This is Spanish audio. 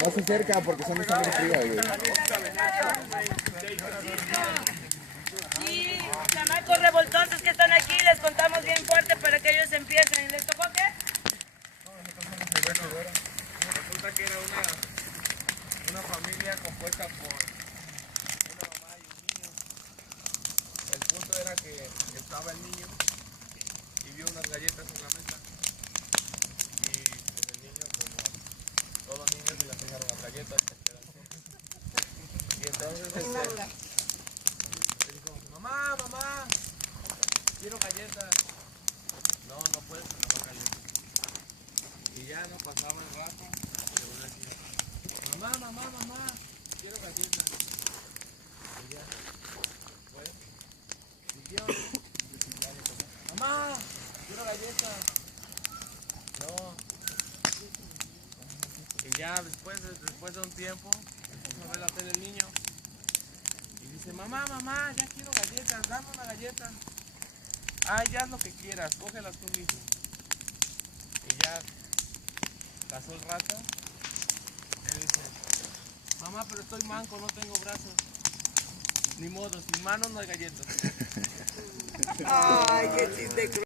No se acerca porque son de sangre fría, güey. Sí, chamacos revoltosos que están aquí, les contamos bien fuerte para que ellos empiecen. ¿Les tocó qué? Resulta que era una familia compuesta por una mamá y un niño. El punto era que estaba el niño y vio unas galletas en la mesa. Y pues el niño, como todos los niños, se le dejaron las galletas. Y entonces le dijo, mamá, quiero galletas. No, no puedes tener más galletas. Y ya no pasaba el rato y le volví a decir, mamá, quiero galletas. Y ya, pues, siguió. Mamá, quiero galletas. No. Y ya después de un tiempo, empieza a ver la tele el niño. Y dice, mamá, ya quiero galletas, dame una galleta. Ah, ya haz lo que quieras, cógelas tú mismo. Y ya pasó el rato. Él dice, mamá, pero estoy manco, no tengo brazos. Ni modo, sin manos no hay galletas. Ay, qué chiste.